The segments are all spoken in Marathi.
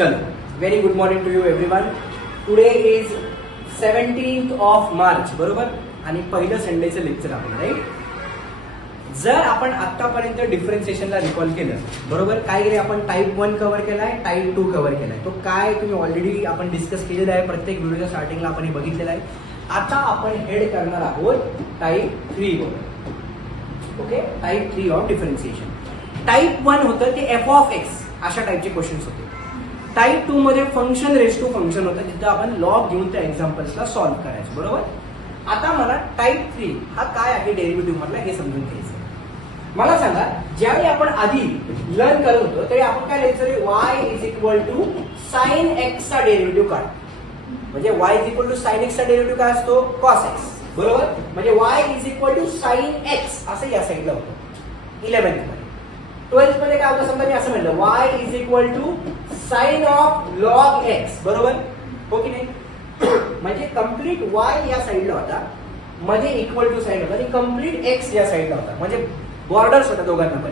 चलो, very good morning to you everyone. Today is 17th of March, बरोबर, आणि पहिलं संडेचं लेक्चर आहे, राईट. जर आपण आतापर्यंत डिफरन्सिएशनला रिकॉल केलं, बरोबर, काय केले आपण? टाईप 1 कव्हर केलाय, टाईप 2 कव्हर केलाय. तो काय तुम्ही ऑलरेडी आपण डिस्कस केलेला आहे, प्रत्येक व्हिडिओच्या स्टार्टिंगला आपण हे बघितलेलं आहे. आता आपण हेड करणार आहोत टाईप 3 वर. Okay, type 3 of differentiation. Type 1 होतं ते एफ ऑफ एक्स अशा टाईपचे क्वेश्चन्स होते. टाईप 2 मध्ये फंक्शन रेस टू फंक्शन होतं, जिथं आपण लॉग घेऊन त्या एक्झाम्पल्सला सॉल्व्ह करायचं, बरोबर. आता मला टाईप 3 हा काय आहे डेरिव्हेटिव्ह मधला हे समजून घ्यायचं. मला सांगा, ज्यावेळी आपण आधी लर्न करत होतो त्यावेळी आपण काय लिहायचं? y is equal to sine x चा डेरिव्हेटिव्ह काढ. म्हणजे y is equal to sine x चा डेरिव्हेटिव्ह काय असतो? कॉस एक्स, बरोबर. म्हणजे y is equal to sine x असं या साईडला होतं 11th मध्ये. 12th मध्ये काय होतं? समजा मी असं म्हणलं y is equal to sine of log x, बरोबर, हो की नाही? म्हणजे कम्प्लीट y या साईडला होता, मध्ये इक्वल टू साइन होता, आणि कम्प्लीट x या साईडला होता. म्हणजे बॉर्डर्स होता दोघांना पण,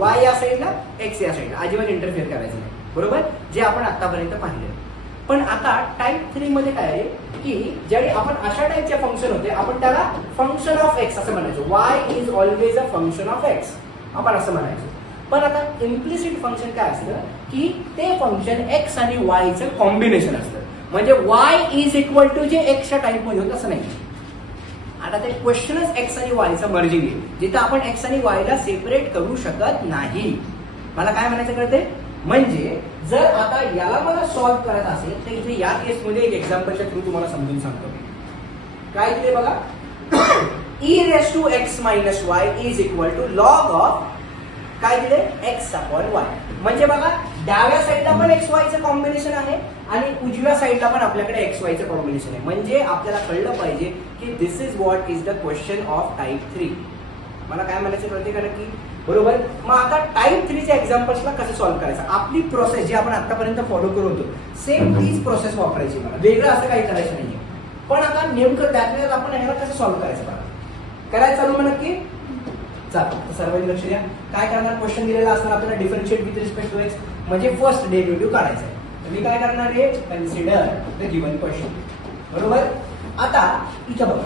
y या साईडला, x या साईडला, अजिबात इंटरफिअर करायचं नाही, बरोबर, जे आपण आतापर्यंत पाहिलं. पण आता टाईप 3 मध्ये काय आहे की ज्यावेळी आपण अशा टाईपचे फंक्शन होते, आपण त्याला फंक्शन ऑफ एक्स असं म्हणायचो. y is always a function of x आपण असं म्हणायचो. पण आता इम्प्लिसिट फंक्शन काय असतं की ते फंक्शन x आणि y चं कॉम्बिनेशन असतं. म्हणजे y इज इक्वल टू जे एक्सच्या टाईप मध्ये होतं असं नाही. आता ते क्वेश्चनच एक्स आणि वाय चा मर्जिंग आहे, जिथं आपण एक्स आणि वाय ला सेपरेट करू शकत नाही. मला काय म्हणायचं कळते? म्हणजे जर आता याला मला सॉल्व्ह करायचं असेल तर इथे या केसमध्ये एक एक्झाम्पलच्या थ्रू तुम्हाला समजून सांगतो. काय दिले बघा, e raise to x minus y is equal to log of काय दिले? X upon y. म्हणजे बघा, डाव्या साईडला पण एक्स वायचं कॉम्बिनेशन आहे आणि उजव्या साईडला पण आपल्याकडे एक्स वायचं कॉम्बिनेशन आहे. म्हणजे आपल्याला कळलं पाहिजे की this is what is the question of type 3. मला काय म्हणायचं कळते का नक्की? बरोबर. मग आता टाईप 3 च्या एक्झाम्पल्सला कसं सॉल्व्ह करायचं? आपली प्रोसेस जी आपण आतापर्यंत फॉलो करत होतो सेम तीच प्रोसेस वापरायची. मला वेगळं असं काही करायचं नाहीये. पण आता नेमकं त्यातल्या आपण ह्याला कसं सॉल्व्ह करायचं? बघा, करायचं चालू मग नक्की. चला, सर्वांनी लक्ष द्या. काय करणार? क्वेश्चन दिलेला असणार आपल्याला differentiate with respect to x, म्हणजे फर्स्ट डेरिव्हेटिव्ह काढायचा आहे. मी काय करणार आहे? कन्सिडर द गिवन क्वेश्चन, बरोबर. आता इथं बघा,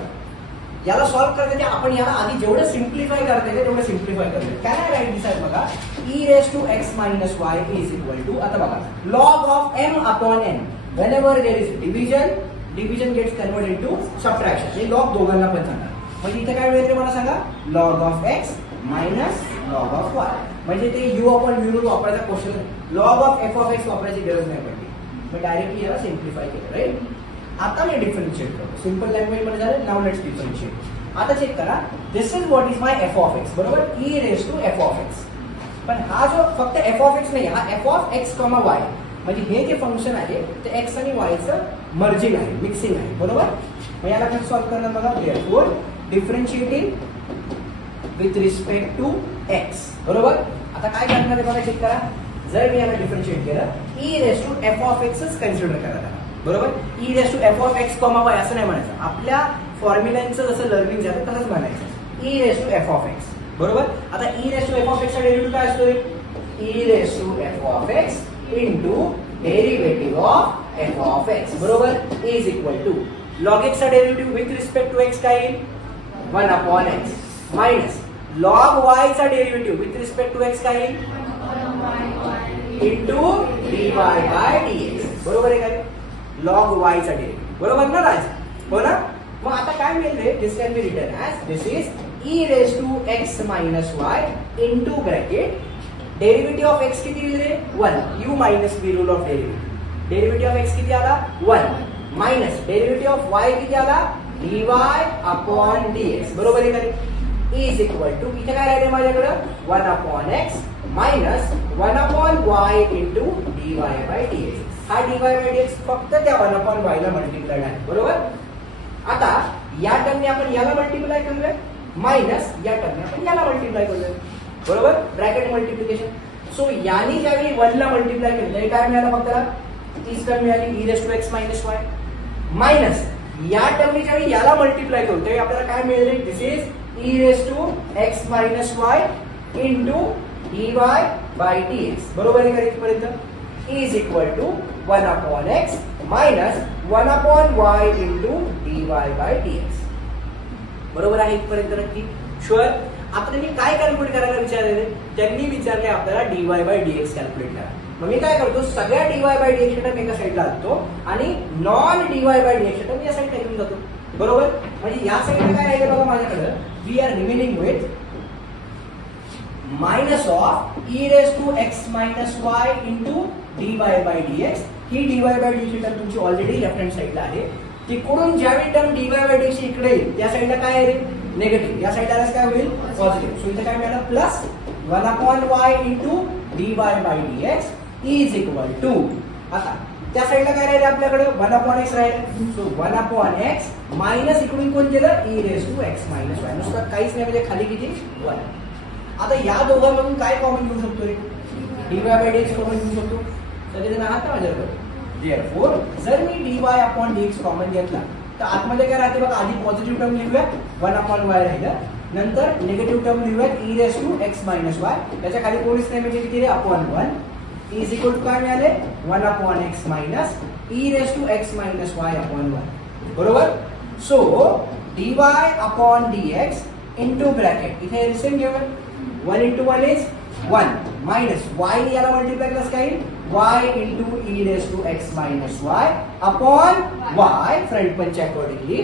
याला सॉल्व्ह करण्यासाठी आपण याला आधी जेवढं सिम्प्लिफाय करता येईल तेवढं सिम्प्लिफाय करतो. काय राईट दिसायला बघा, e raise to x minus y is equal to, आता बघा, log of m upon n. Whenever there is division gets convert into subtraction. हे लॉग दोघांना पण सांगा. म्हणजे इथे काय मिळते मला सांगा? Log of x minus log of y. म्हणजे ते u अपॉन v रूट वापरायचा question, log of f of x वापरायची गरज नाही पडली. मी डायरेक्टली याला सिम्प्लिफाय केलं, राईट. आता मी डिफरन्शिएट करतो. सिंपल लँग्वेज मध्ये झालं. Now let's differentiate. आता चेक करा, this is what is my f of x, बरोबर, e raise to f of x. पण हा जो फक्त एफ ऑफ एक्स नाही, हा f of x comma y. म्हणजे हे जे फंक्शन आहे ते एक्स आणि वाय चं मर्जिंग आहे, मिक्सिंग आहे, बरोबर. मग याला कसं सॉल्व्ह करणार बघा, therefore differentiating with respect to x, बरोबर. आता काय करणार आहे बघा, चेक करा. जर मी याला डिफरन्शिएट केलं, e raise to f of एक्सच कन्सिडर करायला, बरोबर. e raise to f of x comma y असं नाही म्हणायचं. आपल्या फॉर्म्युलांचं जसं लर्निंग झालं तसंच म्हणायचं, e raise to f of x, बरोबर. आता e raise to f of एक्सचा डेरिव्हेटिव्ह काय असतो? e raise to f of x into derivative of f of x, बरोबर, इज इक्वल टू लॉग एक्सचा derivative with respect to x काय येईल? 1 upon x minus log y चा derivative with respect to x काय येईल? इंटू dy बाय dx, बरोबर आहे काय? लॉग वाय चा डेरिव्हेटिव्ह, बरोबर ना राज? हो ना. मग आता काय मिळते? This can be written as this is e raise to x minus y into bracket derivative of x किती दिले? 1. u minus b rule of derivative. Derivative of x किती आला? 1 मायनस डेरिव्हेटिव्ह ऑफ वाय किती आला? dy अपॉन dx, बरोबर आहे काय? इज इक्वल टू इथे काय राहिले माझ्याकडं? 1 upon x minus 1 upon y into dy by dx. हा dy बाय dx फक्त त्या 1 अपॉन वाय ला मल्टिप्लाय आहे, बरोबर. आता या टर्मने आपण याला मल्टिप्लाय करूया, मायनस या टर्मने आपण याला मल्टिप्लाय करूया, बरोबर, ब्रॅकेट मल्टिप्लिकेशन. सो याने ज्यावेळी 1 ला मल्टिप्लाय केलं काय मिळालं? फक्त तीच टर्म मिळाली, e raise to x minus y, minus या टर्मने ज्यावेळी याला मल्टिप्लाय करू त्यावेळी आपल्याला काय मिळेल? This is e raise to x minus y into dy by dx, बरोबर आहे का इथपर्यंत? Is equal to 1 upon x minus 1 upon y into dy by dx. बरोबर आहे इथपर्यंत नक्की? शुअर. आता त्यांनी काय कॅल्क्युलेट करायला विचारले? त्यांनी विचारले आपल्याला dy बाय dx कॅल्क्युलेट करा. मग मी काय करतो, सगळ्या dy बाय dx टर्म एका साईडला आणतो आणि non dy by dx term या साईडला घेऊन जातो. बरोबर. म्हणजे या साईडला काय राहिलं बघा माझ्याकडे, we are remaining with minus of e raise to x minus y into dy by dx. ही dy बाय dx टर्म तुमची ऑलरेडी लेफ्ट हँड साईडला आहे. तिकडून ज्यावेळी टर्म dy बाय dx इकडे येईल त्या साईडला काय आहे, निगेटिव्ह. या साईडला काय होईल, पॉझिटिव्ह. सो इथे काय मिळालं, plus 1 upon y into dy by dx is equal to, आता त्या साईडला काय राहिले आपल्याकडे, 1 अपॉन x राहिले. सो 1 अपॉन x मायनस इकडून कोण गेलं, e raise to x minus y. नुसतं काहीच नाही म्हणजे खाली किती, 1. आता या दोघांमधून काय कॉमन घेऊ शकतो रे, dy बाय dx कॉमन घेऊ शकतो. सगळेजण आहात ना माझ्याकडे. Therefore, जर मी dy अपॉन dx कॉमन घेतला तर आतमध्ये काय राहते बघा, आधी पॉझिटिव्ह टर्म लिहूया 1 अपॉन y राहिलं, नंतर निगेटिव्ह टर्म लिहूया e raise to x minus y. त्याच्या खाली कोणीच नाही म्हणजे किती रे, अपॉन 1 इज इक्वल टू काय मिळाले, 1 upon x minus e raise to x minus y upon 1. बरोबर. So dy upon dx into bracket, इथे एलसीएम घेऊया, 1 इंटू 1 इज 1 मायनस y याला मल्टिप्लाय केल्यास काय, y into e raise to x minus y upon y front पंचच्या अकॉर्डिंगली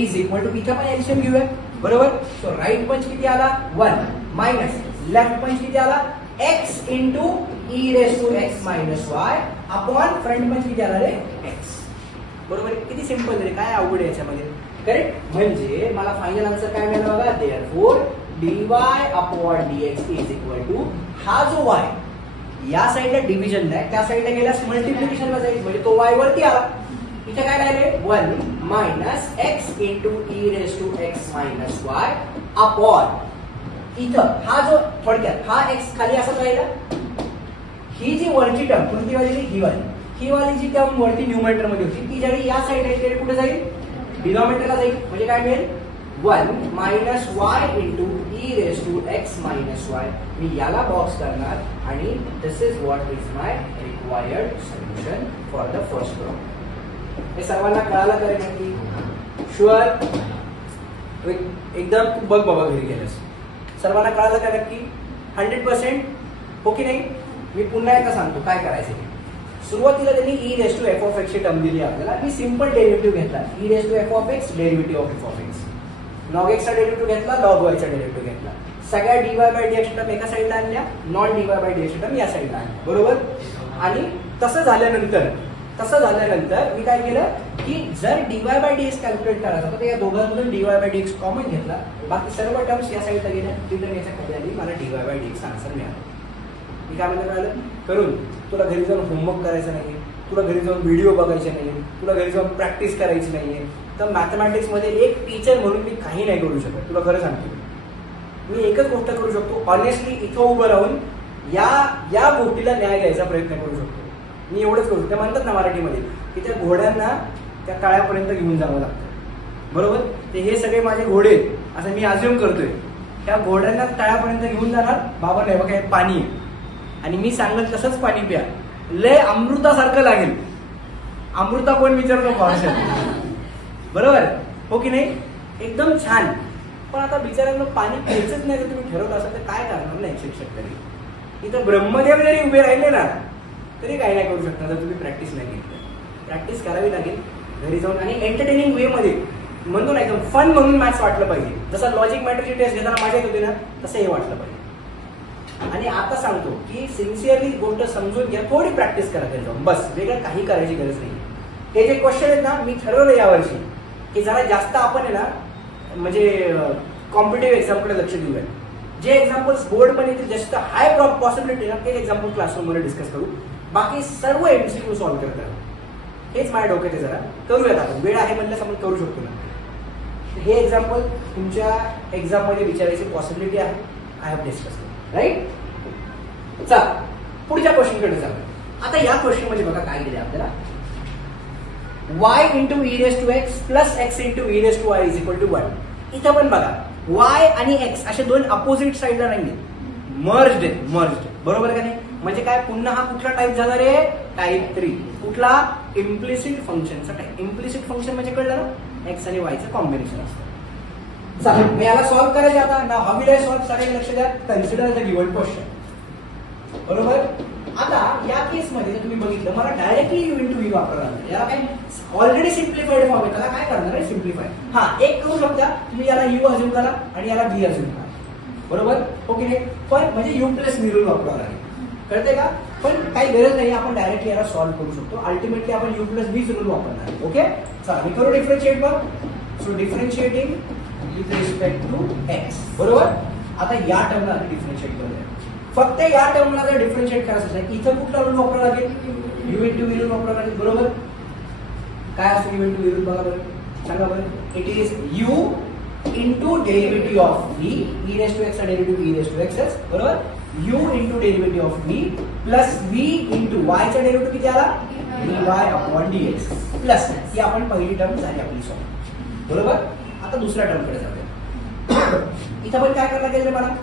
इज इक्वल टू, इथे पण एलसीएम घेऊया. बरोबर. सो राईट पंच किती आला, 1 मायनस लेफ्ट पंच किती आला, x into e raise to x minus y upon front पंच किती आला रे, x. बरोबर. किती सिंपल रे, काय अवघड आहे याच्यामध्ये, करेक्ट. म्हणजे मला फायनल आन्सर काय मिळाला बघा, therefore dy upon dx is equal to, हा जो y या साईडला डिव्हिजन आहे त्या साईडला गेल्यास मल्टिप्लिकेशनला जाईल, म्हणजे तो y वरती आला. इथे काय राहिले, 1 minus x into e raise to x minus y upon इथं हा जो थोडक्यात हा x खाली असं राहिला. ही जी वरची टर्म कोणती वाली, ही वाली जी टर्म वरती न्यूमरेटर मध्ये होती ती जरी या साईड आहे तरी कुठे जाईल, डिनॉमिनेटरला जाईल. म्हणजे काय मिळेल, 1 minus y into e raise to x minus y. मी याला बॉक्स करणार आणि this is what is my required solution for the first problem. हे सर्वांना कळालं का नक्की? शुअर. एकदम बघ बाबा घरी गेल्यास सर्वांना कळालं का नक्की, 100%? हो की नाही? मी पुन्हा एकदा सांगतो काय करायचं. सुरुवातीला त्यांनी e raise to f of x ची टर्म दिली आपल्याला. मी सिंपल डेरिव्हेटिव्ह घेतला, e raise to f of x derivative of f of x. log x चा डेरिव्हेटिव्ह घेतला, log y चा डेरिव्हेटिव्ह घेतला. सगळ्या dy बाय dx टर्म एका साईडला आणल्या, non dy by dx term या साईडला आणल्या. बरोबर. आणि तसं झाल्यानंतर मी काय केलं की जर dy बाय dx कॅल्क्युलेट करायचं तर या दोघांमधून dy बाय dx कॉमन घेतला, बाकी सर्व टर्म्स या साईडला गेल्या, रिटर्न याच्या खाली आली, मला dy बाय dx आन्सर मिळाला. मी काय म्हणतो कळलं करून, तुला घरी जाऊन होमवर्क करायचं नाहीये, तुला घरी जाऊन व्हिडिओ बघायचे नाहीये, तुला घरी जाऊन प्रॅक्टिस करायची नाहीये. तर मॅथमॅटिक्स मध्ये एक टीचर म्हणून मी काही नाही करू शकत. तुला खरं सांगतो, मी एकच गोष्ट करू शकतो, ऑनेस्टली इथं उभं राहून या गोष्टीला न्याय द्यायचा प्रयत्न करू शकतो. मी एवढंच करू शकतो. ते म्हणतात ना मराठीमध्ये की त्या घोड्यांना त्या तळ्यापर्यंत घेऊन जावं लागतं. बरोबर. ते हे सगळे माझे घोडे असं मी अज्युम करतोय, त्या घोड्यांना तळ्यापर्यंत घेऊन जाणार. बाबा नाही बघा हे पाणी आहे आणि मी सांगत तसंच पाणी प्या, लय अमृतासारखं लागेल. अमृता कोण विचारतो कॉन्सेप्ट. बरोबर. हो की नाही? एकदम छान. पण आता बिचाऱ्यांना पाणी प्यायचंच नाही तर तुम्ही ठरवलं असाल तर काय करणार नाही शिक्षक तरी. इथं ब्रह्मदेव जरी उभे राहिले ना तरी काय नाही करू शकता जर तुम्ही प्रॅक्टिस नाही केली. प्रॅक्टिस करावी लागेल घरी जाऊन आणि एंटरटेनिंग वे मध्ये म्हणतो ना, एकदम फन म्हणून मॅथ्स वाटलं पाहिजे. जसं लॉजिक मॅट्रिक्सची टेस्ट घेताना मजा येत होती ना, तसं हे वाटलं पाहिजे. आणि आता सांगतो की सिन्सिअरली गोष्ट समजून घ्या, थोडी प्रॅक्टिस करा घरी जाऊन, बस. वेगळं काही करायची गरज नाही. हे जे क्वेश्चन आहेत ना, मी ठरवलं यावर्षी की जरा जास्त आपण आहे ना म्हणजे कॉम्पिटेटिव्ह एक्झामकडे लक्ष देऊया. जे एक्झाम्पल्स बोर्डमध्ये जास्त हाय पॉसिबिलिटी ना तेच एक्झाम्पल क्लासरूममध्ये डिस्कस करू. बाकी सर्व एमसीक्यू सॉल्व्ह करत राहू. हेच माझ्या डोक्यात आहे. जरा करूयात आपण, वेळ आहे म्हणल्यास आपण करू शकतो ना. हे एक्झाम्पल तुमच्या एक्झाममध्ये विचारायची पॉसिबिलिटी आहे. I have discuss right. चला पुढच्या क्वेश्चनकडे जाऊ. आता या क्वेश्चन मध्ये बघा काय दिले आपल्याला, y into e raise to x plus x into e raise to y is equal to 1. इथं पण बघा y आणि x असे दोन अपोजिट साईडला नाहीये, मर्ज्ड. बरोबर का नाही? म्हणजे काय, पुन्हा हा कुठला टाईप जाणार आहे, टाईप 3. कुठला, इम्प्लिसिट फंक्शनचा टाईप. इम्प्लिसिट फंक्शन म्हणजे कळलं ना, एक्स आणि वायचं कॉम्बिनेशन असतं. चालेल, याला सॉल्व्ह करायचं आता. नाव हाऊ विल आय सॉल्व्ह, सगळ्यांनी लक्ष द्या. Consider the given question. बरोबर. आता या केसमध्ये जर तुम्ही बघितलं, मला डायरेक्टली यू इंटू व्ही वापरायला लागलं. याला काय ऑलरेडी सिम्प्लिफाईड फॉर्म आहे, त्याला काय करणार आहे, सिम्प्लिफाय. हा, एक करू शकता तुम्ही, याला यू अज्युम करा आणि याला बी अज्युम करा. बरोबर, ओके नाही, पण म्हणजे यू प्लस व्ही रूल वापरावा लागेल. कळते का? पण काही गरज नाही, आपण डायरेक्टली याला सॉल्व्ह करू शकतो. अल्टिमेटली आपण यू प्लस व्ही रूल वापरणार आहे. ओके, चला मी करू डिफरन्शिएट बघ. So differentiating with respect to x. बरोबर. आता या टर्मला डिफरन्शिएट करूया. फक्त या टर्मला जर डिफरन्शिएट करायचं असेल, इथं कुठला रूल वापरावा लागेल, यू इंटू व्ही रूल वापरावा लागेल. बरोबर. काय असतो यू इंटू व्ही रूल, बघा बरं, सांगा बरं. It is u into derivative of v, e raise to x चा derivative e raise to x. बरोबर. u into derivative of v plus v into y चा डेरिव्हेटिव्ह किती आला, dy अपॉन dx प्लस ही आपण पहिली टर्म झाली आपली सॉल्व. बरोबर. आता दुसऱ्या टर्म कडे जाऊया. इथं पण काय करायला लागेल मला,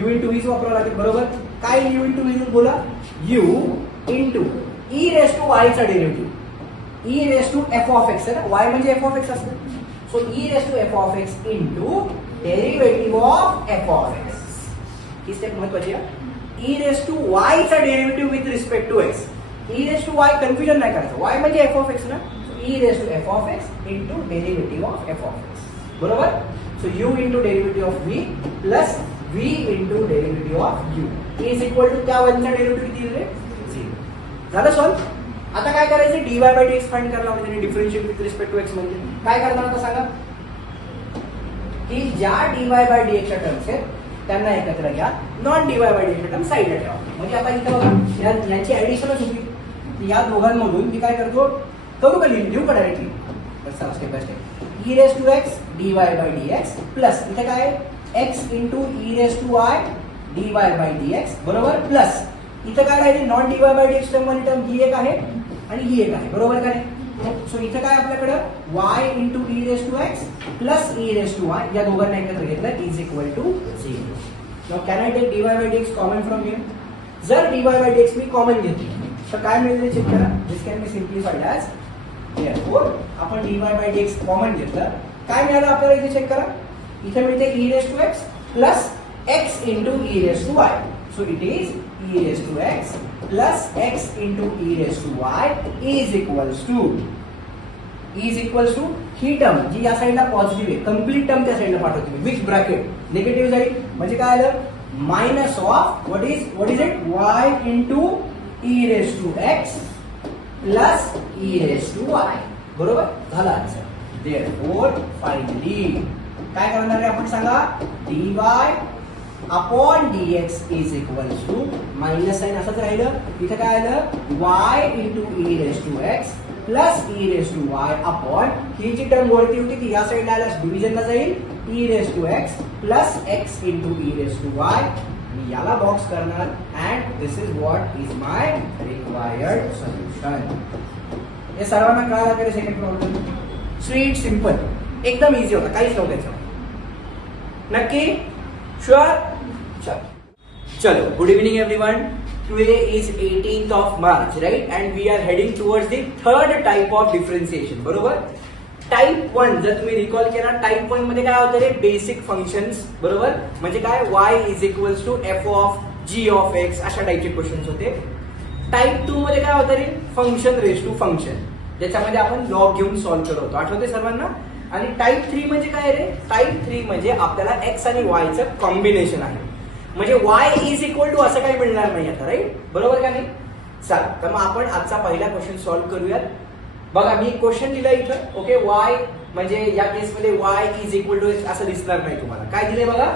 u इंटू v वापरावं लागेल. बरोबर. काय u इंटू v बोला, u into e raise to y चा derivative, e raise to f of x आहे ना, y म्हणजे f ऑफ x असतं. So e raise to f of x into derivative of f of x. ही स्टेप महत्वाची आहे. ई रेस टू वाय चा derivative with respect to x. E raise to y confusion नाही करायचं, वाय म्हणजे एफ ऑफ एक्स ना. E raise to f of x into derivative of f of x. बरोबर. So u into derivative of v plus v into derivative of u is equal to त्या वनचा डेरिव्हेटिव्ह किती दिले, 0. झालं सॉल्व. आता काय करायचं, dy बाय dx फाइंड करायला म्हणजे differentiate with respect to x. म्हणजे काय करणार आता सांगा, की ज्या dy बाय dx च्या टर्म्स आहेत त्यांना एकत्र घ्या, non dy by dx term साइडला ठेवा. म्हणजे आता इथं बघा, यांची ऍडिशनच होती. या दोघांमधून मी काय करतो, करू का लिहू का directly, step by step. E raise to x dy by dx plus इथे काय x into e raise to y dy by dx. बरोबर. प्लस इथं काय राहिली, non dy by dx term वाली टर्म ही एक आहे आणि ही एक आहे. बरोबर का नाही. सो इथं काय आपल्याकडं y into e raise to x plus e raise to y, या दोघांना एकत्र घेतलं is equal to 0. Now can I take dy by dx common from here. जर dy बाय dx मी कॉमन घेतली तर काय मिळेल चेक करा. This can be simplified as here. आपण dy बाय dx कॉमन घेतलं, काय मिळालं आपल्याला इथे चेक करा. इथे मिळते e raise to x plus x into e raise to y. So it is e raised to x plus x into e raised to y is equals to ही टर्म जी या साइडला पॉझिटिव्ह आहे, कंप्लीट टर्म त्या साइडला पाठवतो मी, विच ब्रॅकेट निगेटिव्ह जाईल. म्हणजे काय आलं, minus of what is it, y into e raised to x plus e raised to y. बरोबर. झाला आन्सर. देअरफॉर फायनली काय करणार आहे आपण सांगा, dy upon dx is equals to minus sign असंच राहिलं. इथं काय आलं, y into e raise to x plus e raise to y upon ही जी टर्म वरती होती ती या साईडला आल्यास डिव्हिजनला जाईल, e raise to x plus x into e raise to y. मी याला बॉक्स करणार and this is what is my required solution. हे सर्वांना कळालं का सेकंड प्रॉब्लेम. स्वीट सिंपल, एकदम इझी होता, काहीच नव्हतं त्याच्यावर. नक्की श्योर. चलो, good evening everyone. Today is 18th of March, right? And we are heading towards the third type of differentiation. बरोबर. टाइप 1 जर तुम्ही रिकॉल केला, टाइप 1 मध्ये काय होतं रे, बेसिक फंक्शन्स. बरोबर. म्हणजे काय, y is equals to f of g of x, अशा टाइपचे क्वेश्चन्स होते. टाइप 2 मध्ये काय होतं रे, फंक्शन रेस टू फंक्शन, ज्याच्यामध्ये आपण लॉग घेऊन सॉल्व्ह करत होतो. आठवते सर्वांना. आणि टाइप 3 म्हणजे काय रे, टाइप 3 म्हणजे आपल्याला एक्स आणि वाय चं कॉम्बिनेशन आहे. म्हणजे y इज इक्वल टू असं काही मिळणार नाही आता, राईट. बरोबर का नाही. चला, तर मग आपण आजचा पहिला क्वेश्चन सॉल्व्ह करूयात. बघा, मी क्वेश्चन दिलं इथं. ओके, y म्हणजे या केसमध्ये y इज इक्वल टू असं दिसणार नाही तुम्हाला. काय दिले बघा,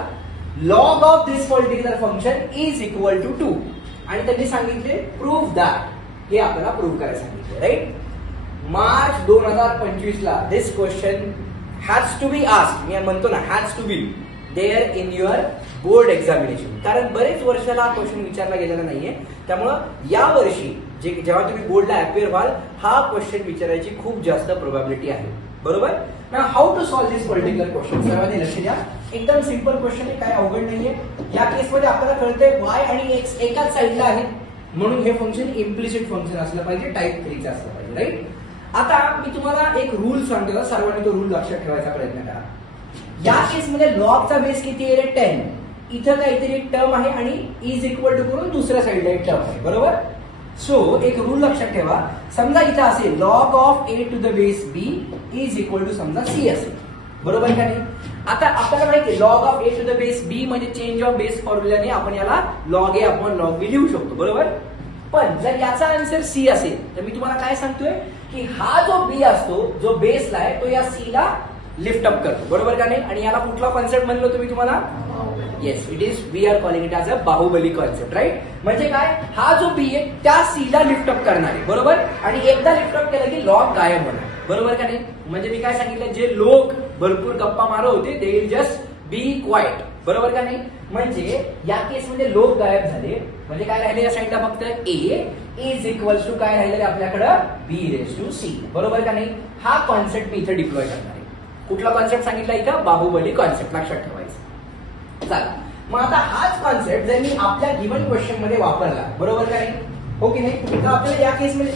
log of this particular function is equal to 2 आणि त्यांनी सांगितले प्रूव्ह दॅट. हे आपल्याला प्रूव्ह करायला सांगितले, राईट. मार्च 2025 ला this question has to be asked. मी म्हणतो ना, has to be there in your board examination. कारण बरेच वर्षाला हा क्वेश्चन विचारला गेलेला नाहीये, त्यामुळं या वर्षी जेव्हा तुम्ही बोर्डला अपिअर व्हाल, हा क्वेश्चन विचारायची खूप जास्त प्रोबॅबिलिटी आहे. बरोबर ना. How to solve this particular question, सर्वांनी लक्ष द्या. एकदम सिंपल क्वेश्चन आहे, काय अवघड नाहीये. या केसमध्ये आपल्याला कळतंय y आणि x एकाच साईडला आहेत, म्हणून हे फंक्शन इम्प्लिसिट फंक्शन असलं पाहिजे, टाईप 3चं असलं पाहिजे, राईट. आता मी तुम्हाला एक रूल सांगतो, सर्वांनी तो रूल लक्षात ठेवायचा प्रयत्न करा. या केसमध्ये लॉगचा बेस किती आहे रे? 10. इथं काहीतरी एक टर्म आहे आणि इज इक्वल टू करून दुसऱ्या साईडला एक टर्म आहे, बरोबर. सो एक रूल लक्षात ठेवा, समजा इथं असेल log of a to the base b is equal to समजा c असेल, बरोबर का नाही. आता आपल्याला माहिती log of a to the base b म्हणजे चेंज ऑफ बेस फॉर्म्युलाने आपण याला log a upon log b लिहू शकतो, बरोबर. पण जर याचा आन्सर c असेल तर मी तुम्हाला काय सांगतोय की हा जो b असतो, जो बेसला आहे, तो या c ला लिफ्ट अप करतो, बरोबर का नाही. आणि याला कुठला कॉन्सेप्ट म्हणलो तुम्ही तुम्हाला? Yes, it is we are calling it as a Baahubali concept, right. म्हणजे काय, हा जो बी आहे त्या सी ला लिफ्ट अप करणार आहे, बरोबर. आणि एकदा लिफ्ट अप केलं की लॉग गायब होणार, बरोबर का नाही. म्हणजे मी काय सांगितलं, जे लोक भरपूर गप्पा मारत होते they will just be quite, बरोबर का नाही. म्हणजे या केसमध्ये लोक गायब झाले, म्हणजे काय राहिले या साईडला फक्त ए इज इक्वल टू काय राहिलेले आपल्याकडं बी रेज टू सी, बरोबर का नाही. हा कॉन्सेप्ट मी इथे डिप्लॉय करणार आहे. कुठला कॉन्सेप्ट सांगितला इथं? बाहुबली कॉन्सेप्ट, लक्षात ठेवायचं. चला मग आता हाच कॉन्सेप्ट जर मी आपल्या गिवन क्वेश्चन मध्ये वापरला, बरोबर का नाही, हो की नाही, तर आपल्याला या केसमध्ये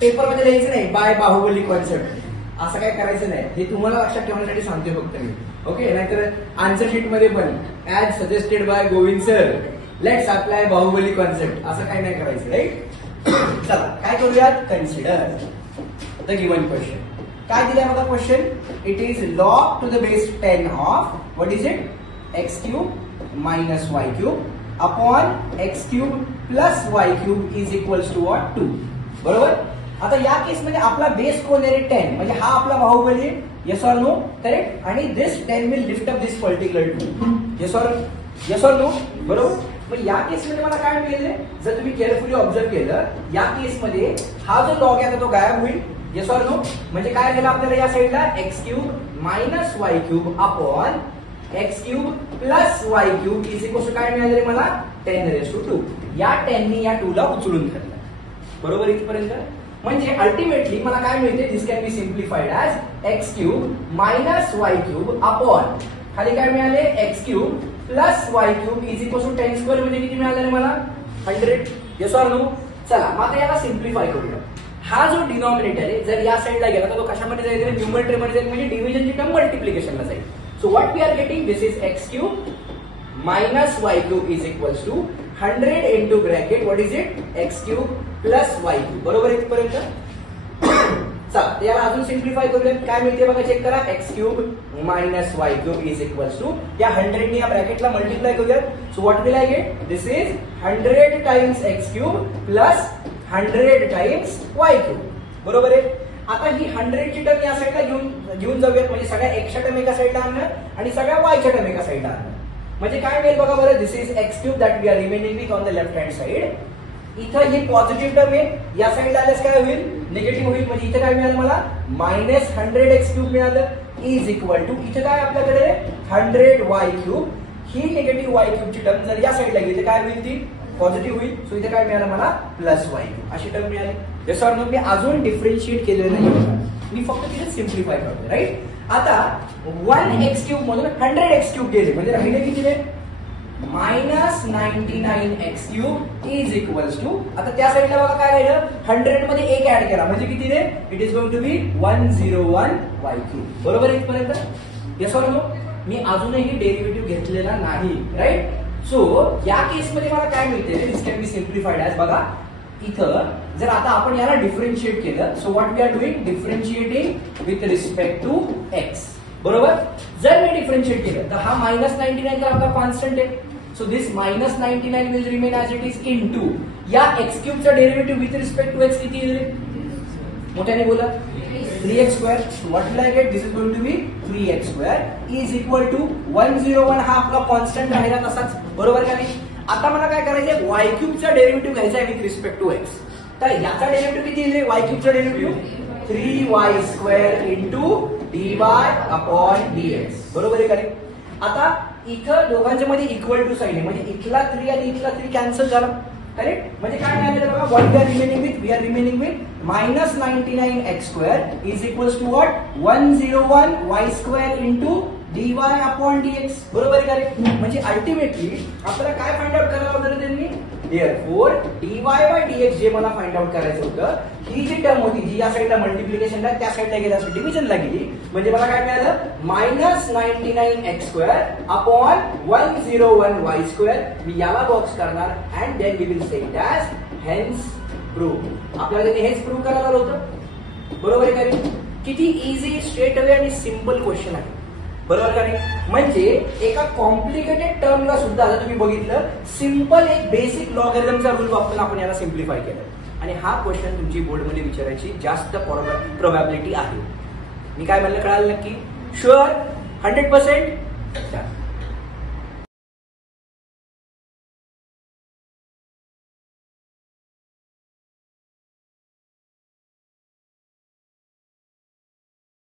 पेपर मध्ये लिहायचं नाही बाय बाहुबली कॉन्सेप्ट, असं काय करायचं नाही. हे तुम्हाला लक्षात ठेवण्यासाठी सांगतोय फक्त मी, ओके. नाहीतर आन्सर शीट मध्ये पण as suggested by Govind sir let's apply Baahubali concept, असं काय नाही करायचं, राईट. चला काय करूयात, कन्सिडर द गिवन क्वेश्चन. काय दिलंय बघा question, it is log to the base 10 of what is it, x cube minus y cube upon x cube plus y cube is equals to what, 2, बरोबर. आता या केस मध्ये आपला बेस कोण आहे रे? 10. म्हणजे हा आपला Baahubali, yes or no, correct. आणि this 10 will lift up this particular 2, yes or no, बरोबर. मग या केसमध्ये मला काय मिळेल, जर तुम्ही केअरफुली ऑब्झर्व केलं, या केसमध्ये हा जो लॉग आहे तो गायब होईल, येस ऑर नो. म्हणजे काय झालं आपल्याला या साईडला x cube minus y cube upon x cube plus y cube is equal to काय मिळालं रे मला, 10 रेज टू 2. या 10 नी या 2 ला उचलून धरलं, बरोबर इथपर्यंत. म्हणजे अल्टिमेटली मला काय मिळते, this can be simplified as x cube minus y cube upon खाली काय मिळाले x cube plus y cube is equal to 10 square, म्हणजे किती मिळालं रे मला, 100, येस ऑर नो. चला मग आता याला सिम्प्लिफाय करूया. हा जो डिनॉमिनेटर आहे जर या साईडला गेला तर तो कशामध्ये जाईल, न्यूमरेटर मध्ये जाईल, म्हणजे डिव्हिजनची टर्म मल्टिप्लिकेशनला जाईल. So what we are getting, this is x cube minus y cube is equals to 100 into bracket what is it, x cube plus y cube, बरोबर इथपर्यंत. चला याला अजून सिम्प्लिफाय करूया. काय मिळते बघा, चेक करा. x cube minus y cube is equals to या 100 ने या ब्रॅकेटला मल्टिप्लाय करूया. So what will I get, this is 100 times x cube plus 100 times y cube, बरोबर आहे. आता ही 100 ची टर्म या साईडला घेऊन जाऊयात, म्हणजे सगळ्या एक्सच्या टर्म एका साईडला आणणार आणि सगळ्या वायच्या टर्म एका साईडला आणणार. म्हणजे काय मिळेल बघा बरं, this is x cube that we are remaining with on the left hand side. इथं ही पॉझिटिव्ह टर्म आहे, या साईडला आल्यास काय होईल, निगेटिव्ह होईल. म्हणजे इथे काय मिळालं मला, मायनस 100 एक्स क्यूब मिळालं इज इक्वल टू इथे काय आपल्याकडे 100 वाय क्यूब. ही निगेटिव्ह वाय क्यूबची टर्म जर या साईडला गेली तर काय होईल, ती पॉझिटिव्ह होईल. सो इथे काय मिळालं मला, प्लस वाय क्यूब अशी टर्म मिळाली. Yes or no. मी अजून डिफरन्शिएट केलेलं नाही, मी फक्त तिथे सिम्प्लिफाय करतो, राईट. आता 1 एक्स क्यूब मधून 100 एक्स क्यूब गेले, म्हणजे राहिले किती रे, minus 99 x cube is equals to, आता त्या साईडला बघा काय राहिलं, 100 मध्ये एक ऍड केला म्हणजे किती रे, it is going to be 101 y cube, बरोबर इथपर्यंत. Yes or no. मी अजूनही डेरिव्हेटिव्ह घेतलेला नाही, राईट. सो या केसमध्ये मला काय मिळते, this can be simplified as, बघा इथं जर आता आपण याला डिफरन्शिएट केलं, so what we are doing, differentiating with respect to x, बरोबर. जर मी डिफरन्शिएट केलं तर हा मायनस 99 तर आपला कॉन्स्टंट आहे. So this minus 99 will remain as it is into या एक्स क्यूबचा derivative with respect to x किती येईल, मोठ्याने बोला, 3x square. What will I get, this is going to be 3x square is equal to 101. हा आपला कॉन्स्टंट राहिला तसाच, बरोबर का नाही. आता मला काय करायचंय, वाय क्यूबचा डेरिव्हेटिव्ह घ्यायचा आहे विथ रिस्पेक्ट टू एक्स. तर याचा डेरिव्हेटिव्ह किती येईल, वाय क्यूबचा derivative 3y square into dy upon dx, बरोबर आहे का नाही. आता इथं दोघांच्या मध्ये इक्वल टू साईन आहे, म्हणजे इथला 3 आणि इथला 3 कॅन्सल झाला, करेक्ट. म्हणजे काय मिळालं बघा, what we are remaining with, we are remaining with minus 99 x square is equals to what, 101 y square into dy upon dx, बरोबर आहे का रे. म्हणजे अल्टिमेटली आपल्याला काय फाइंड आउट करायला होतं त्यांनी, देअरफॉर dy बाय dx जे मला फाइंड आउट करायचं होतं, ही जी टर्म होती जी या साईडला मल्टिप्लिकेशनला त्या साईडला गेली असं डिव्हिजनला गेली, म्हणजे मला काय मिळालं -99x² अपॉन 101y². मी याला बॉक्स करणार and then we will say it as hence prove. आपल्याला हेच प्रूव्ह करायला आलं होतं, बरोबर आहे का रे? किती इझी, स्ट्रेट अवे आणि सिंपल क्वेश्चन आहे, बरोबर का नाही? म्हणजे एका कॉम्प्लिकेटेड टर्मला सुद्धा आता तुम्ही बघितलं सिंपल एक बेसिक लॉगरिथमचा रूल वापरून आपण याला सिम्प्लिफाय केलं. आणि हा क्वेश्चन तुमची बोर्डमध्ये विचारायची जास्त प्रोबॅबिलिटी आहे. मी काय म्हणलं कळालं नक्की? शुअर 100%?